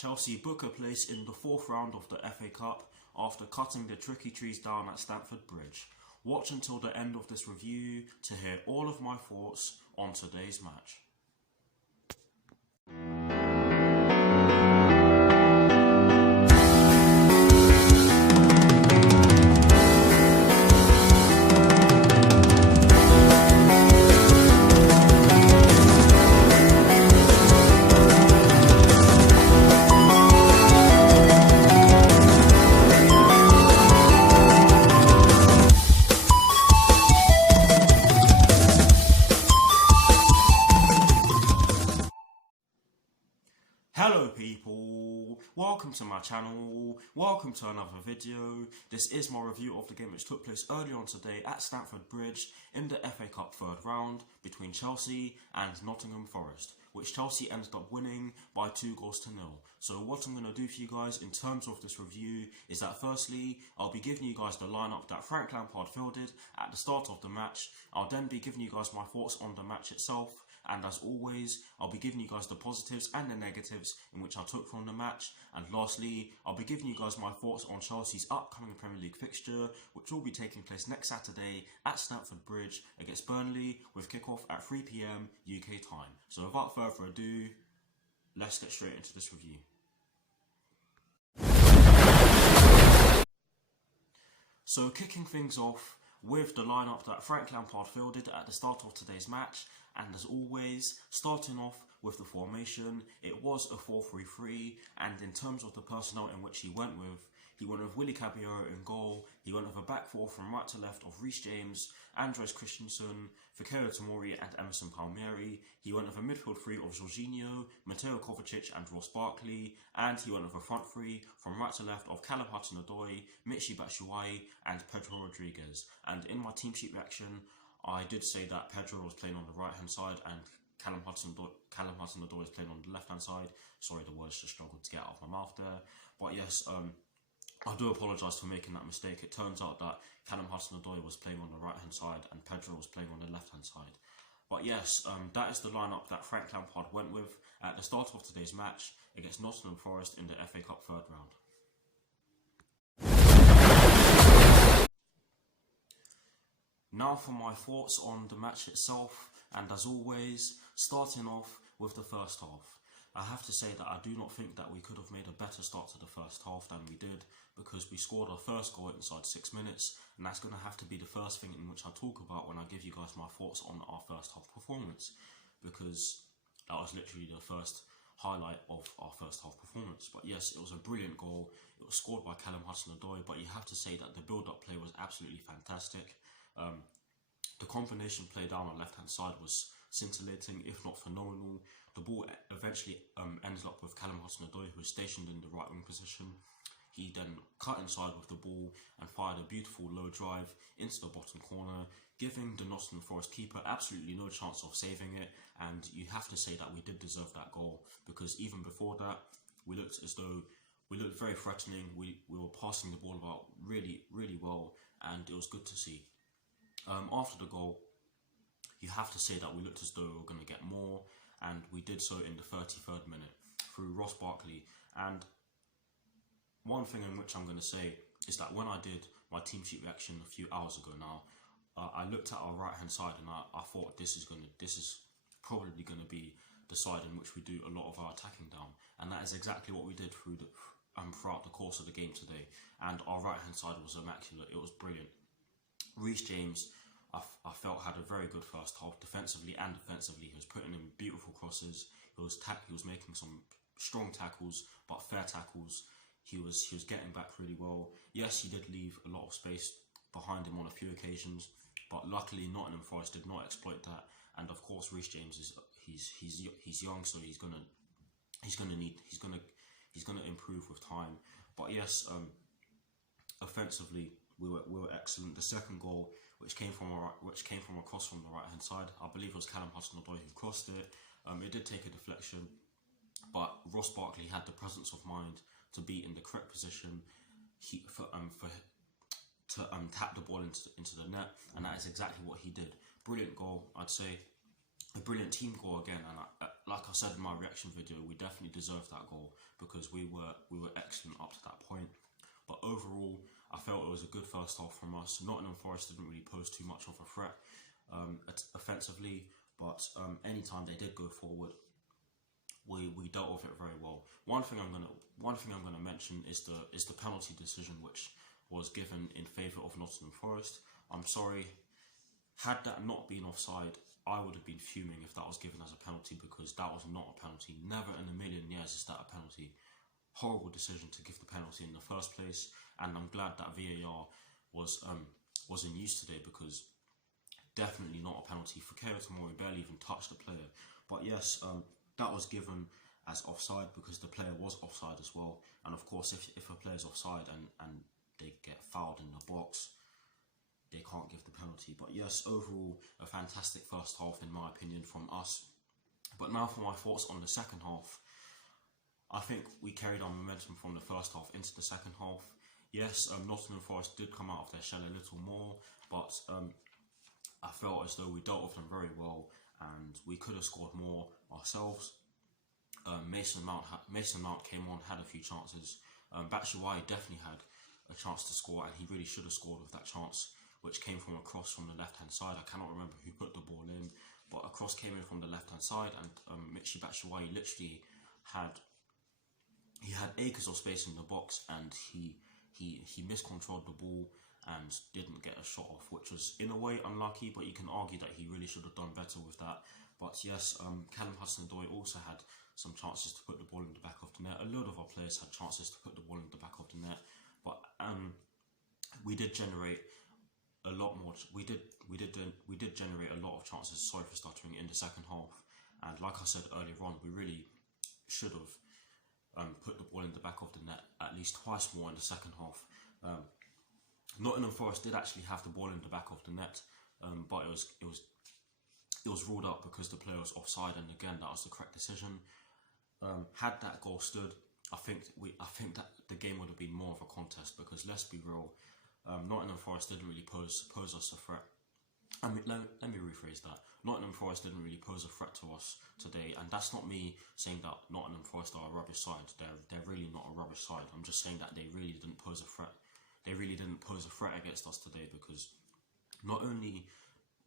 Chelsea book a place in the fourth round of the FA Cup after cutting the tricky trees down at Stamford Bridge. Watch until the end of this review to hear all of my thoughts on today's match. Hello people, welcome to my channel, welcome to another video. This is my review of the game which took place earlier on today at Stamford Bridge in the FA Cup third round between Chelsea and Nottingham Forest, which Chelsea ended up winning by 2-0. So what I'm going to do for you guys in terms of this review is that firstly, I'll be giving you guys the lineup that Frank Lampard fielded at the start of the match. I'll then be giving you guys my thoughts on the match itself. And as always, I'll be giving you guys the positives and the negatives in which I took from the match. And lastly, I'll be giving you guys my thoughts on Chelsea's upcoming Premier League fixture, which will be taking place next Saturday at Stamford Bridge against Burnley with kickoff at 3 PM UK time. So without further ado, let's get straight into this review. So kicking things off with the lineup that Frank Lampard fielded at the start of today's match, and as always, starting off with the formation, it was a 4-3-3, and in terms of the personnel in which he went with Willy Caballero in goal. He went with a back four from right to left of Reece James, Andres Christensen, Fikayo Tomori and Emerson Palmieri. He went with a midfield three of Jorginho, Mateo Kovacic and Ross Barkley, and he went with a front three from right to left of Callum Hudson-Odoi, Michy Batshuayi and Pedro Rodriguez. And in my team sheet reaction, I did say that Pedro was playing on the right hand side and Callum Hudson-Odoi is playing on the left hand side. Sorry, the words just struggled to get out of my mouth there. But yes, I do apologise for making that mistake. It turns out that Callum Hudson-Odoi was playing on the right hand side and Pedro was playing on the left hand side. But yes, that is the lineup that Frank Lampard went with at the start of today's match against Nottingham Forest in the FA Cup third round. Now for my thoughts on the match itself, and as always, starting off with the first half. I have to say that I do not think that we could have made a better start to the first half than we did, because we scored our first goal inside 6 minutes, and that's going to have to be the first thing in which I talk about when I give you guys my thoughts on our first half performance, because that was literally the first highlight of our first half performance. But yes, it was a brilliant goal. It was scored by Callum Hudson-Odoi, but you have to say that the build-up play was absolutely fantastic. The combination play down on the left hand side was scintillating, if not phenomenal. The ball eventually ended up with Callum Hudson-Odoi, who was stationed in the right wing position. He then cut inside with the ball and fired a beautiful low drive into the bottom corner, giving the Nottingham Forest keeper absolutely no chance of saving it. And you have to say that we did deserve that goal, because even before that, we looked as though we looked very threatening. We were passing the ball about really, really well, and it was good to see. After the goal, you have to say that we looked as though we were going to get more, and we did so in the 33rd minute through Ross Barkley. And one thing in which I'm going to say is that when I did my team sheet reaction a few hours ago now, I looked at our right hand side and I thought this is probably going to be the side in which we do a lot of our attacking down, and that is exactly what we did throughout the course of the game today. And our right hand side was immaculate. It was brilliant. Reece James, I felt, had a very good first half, defensively and defensively. He was putting in beautiful crosses. He was making some strong tackles, but fair tackles. He was getting back really well. Yes, he did leave a lot of space behind him on a few occasions, but luckily Nottingham Forest did not exploit that. And of course, Reece James he's young, so he's gonna improve with time. But yes, offensively, we were excellent. The second goal, which came from across from the right hand side, I believe it was Callum Hudson-Odoi who crossed it. It did take a deflection, but Ross Barkley had the presence of mind to be in the correct position to tap the ball into the net, and that is exactly what he did. Brilliant goal, I'd say. A brilliant team goal again, and like I said in my reaction video, we definitely deserved that goal because we were excellent up to that point. But overall, I felt it was a good first half from us. Nottingham Forest didn't really pose too much of a threat offensively, but anytime they did go forward, we dealt with it very well. One thing I'm gonna mention is the penalty decision which was given in favour of Nottingham Forest. I'm sorry, had that not been offside, I would have been fuming if that was given as a penalty, because that was not a penalty. Never in a million years is that a penalty. Horrible decision to give the penalty in the first place, and I'm glad that VAR was in use today, because definitely not a penalty. Fikayo Tomori barely even touched the player. But yes, that was given as offside because the player was offside as well. And of course, if a player's offside and they get fouled in the box, they can't give the penalty. But yes, overall, a fantastic first half in my opinion from us. But now for my thoughts on the second half. I think we carried our momentum from the first half into the second half. Yes, Nottingham Forest did come out of their shell a little more, but I felt as though we dealt with them very well and we could have scored more ourselves. Mason Mount came on, had a few chances. Batshuayi definitely had a chance to score, and he really should have scored with that chance, which came from a cross from the left-hand side. I cannot remember who put the ball in, but a cross came in from the left-hand side, and Michy Batshuayi literally had acres of space in the box, and he miscontrolled the ball and didn't get a shot off, which was in a way unlucky, but you can argue that he really should have done better with that. But yes, Callum Hudson-Odoi also had some chances to put the ball in the back of the net. A lot of our players had chances to put the ball in the back of the net, but we did generate a lot more. We did generate a lot of chances. Sorry for stuttering, in the second half, and like I said earlier on, we really should have put the ball in the back of the net at least twice more in the second half. Nottingham Forest did actually have the ball in the back of the net, but it was ruled out because the player was offside, and again, that was the correct decision. Had that goal stood, I think that the game would have been more of a contest, because let's be real, Nottingham Forest didn't really pose us a threat. I mean, let me rephrase that. Nottingham Forest didn't really pose a threat to us today, and that's not me saying that Nottingham Forest are a rubbish side. They're really not a rubbish side. I'm just saying that they really didn't pose a threat. They really didn't pose a threat against us today, because not only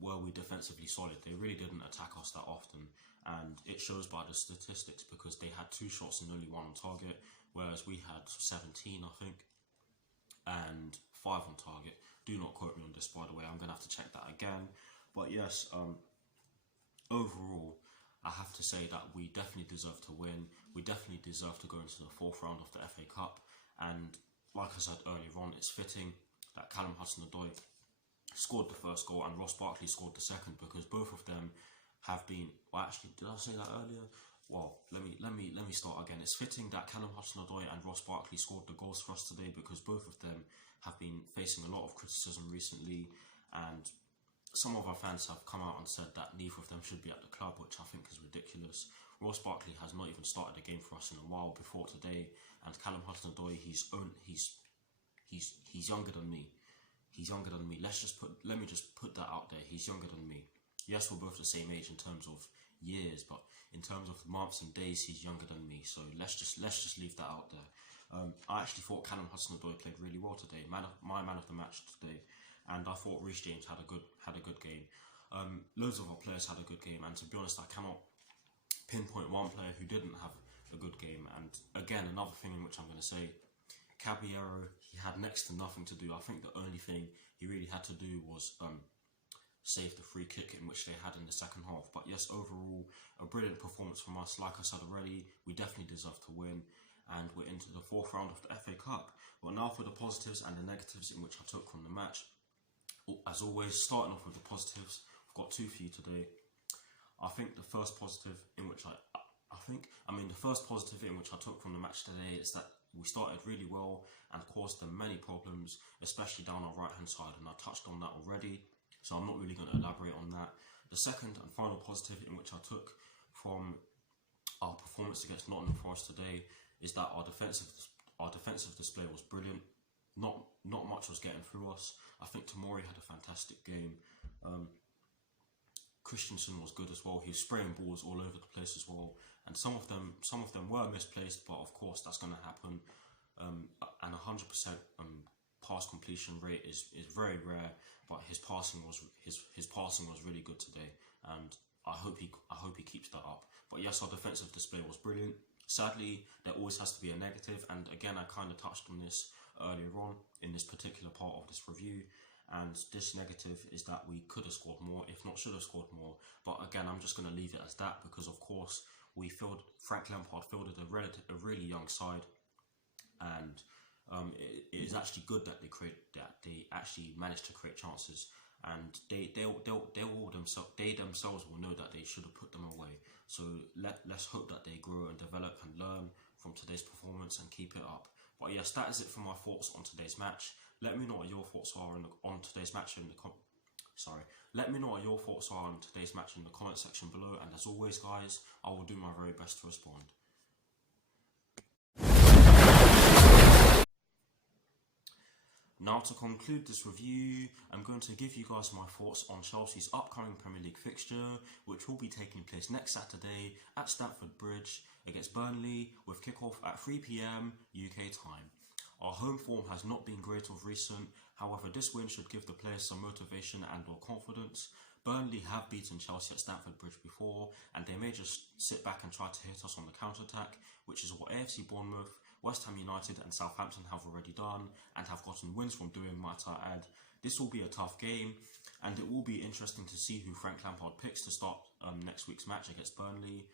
were we defensively solid, they really didn't attack us that often, and it shows by the statistics, because they had 2 shots and only 1 on target, whereas we had 17, I think, and 5 on target. Do not quote me on this, by the way. I'm going to have to check that again. But yes, overall, I have to say that we definitely deserve to win. We definitely deserve to go into the 4th round of the FA Cup. And like I said earlier on, it's fitting that Callum Hudson-Odoi scored the first goal and Ross Barkley scored the second, because both of them have been. Well, actually, did I say that earlier? Well, let me start again. It's fitting that Callum Hudson-Odoi and Ross Barkley scored the goals for us today, because both of them have been facing a lot of criticism recently, and some of our fans have come out and said that neither of them should be at the club, which I think is ridiculous. Ross Barkley has not even started a game for us in a while before today, and Callum Hudson-Odoi, he's younger than me. He's younger than me. Let me just put that out there. He's younger than me. Yes, we're both the same age in terms of years, but in terms of months and days, he's younger than me. So let's just leave that out there. I actually thought Callum Hudson-Odoi played really well today. My man of the match today, and I thought Reece James had a good game. Loads of our players had a good game, and to be honest, I cannot pinpoint one player who didn't have a good game. And again, another thing in which I'm going to say, Caballero, he had next to nothing to do. I think the only thing he really had to do was save the free kick in which they had in the second half. But yes, overall, a brilliant performance from us. Like I said already, we definitely deserve to win, and we're into the 4th round of the FA Cup. But now for the positives and the negatives in which I took from the match. As always, starting off with the positives, I've got 2 for you today. I think the first positive in which the first positive in which I took from the match today is that we started really well and caused them many problems, especially down our right hand side, and I touched on that already, so I'm not really going to elaborate on that. The second and final positive in which I took from our performance against Nottingham Forest today is that our defensive display was brilliant. Not much was getting through us. I think Tomori had a fantastic game. Christensen was good as well. He was spraying balls all over the place as well, and some of them were misplaced, but of course that's going to happen. And 100% pass completion rate is very rare, but his passing was really good today, and I hope he keeps that up. But yes, our defensive display was brilliant. Sadly, there always has to be a negative, and again, I kind of touched on this earlier on in this particular part of this review. And this negative is that we could have scored more, if not should have scored more. But again, I'm just going to leave it as that, because of course Frank Lampard fielded a really young side, and it is actually good that they actually managed to create chances, and they themselves will know that they should have put them away. So let's hope that they grow and develop and learn from today's performance and keep it up. But yes, that is it for my thoughts on today's match. Let me know what your thoughts are on today's match in the Let me know what your thoughts are on today's match in the comment section below. And as always, guys, I will do my very best to respond. Now, to conclude this review, I'm going to give you guys my thoughts on Chelsea's upcoming Premier League fixture, which will be taking place next Saturday at Stamford Bridge against Burnley, with kickoff at 3 PM UK time. Our home form has not been great of recent, however this win should give the players some motivation and or confidence. Burnley have beaten Chelsea at Stamford Bridge before, and they may just sit back and try to hit us on the counter-attack, which is what AFC Bournemouth, West Ham United and Southampton have already done and have gotten wins from doing, might I add. This will be a tough game, and it will be interesting to see who Frank Lampard picks to start next week's match against Burnley.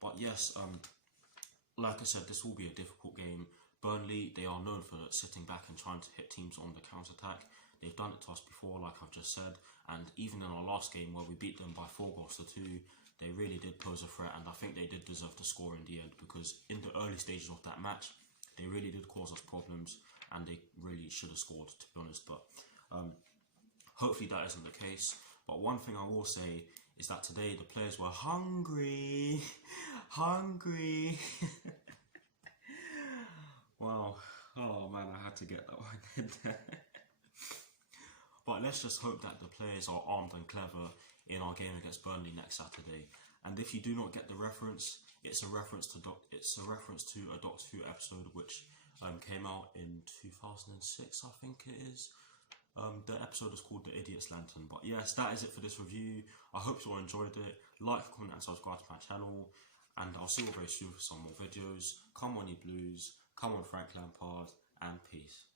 But yes, like I said, this will be a difficult game. Burnley, they are known for sitting back and trying to hit teams on the counter-attack. They've done it to us before, like I've just said, and even in our last game where we beat them by 4-2, they really did pose a threat, and I think they did deserve to score in the end, because in the early stages of that match, they really did cause us problems, and they really should have scored, to be honest. But hopefully that isn't the case. But one thing I will say is that today the players were hungry. Wow. Oh man, I had to get that one in there. But let's just hope that the players are armed and clever in our game against Burnley next Saturday. And if you do not get the reference, it's a reference to a Doctor Who episode which came out in 2006, I think it is. The episode is called The Idiot's Lantern. But yes, that is it for this review. I hope you all enjoyed it. Like, comment and subscribe to my channel, and I'll see you very soon for some more videos. Come on, you Blues. Come on, Frank Lampard, and peace.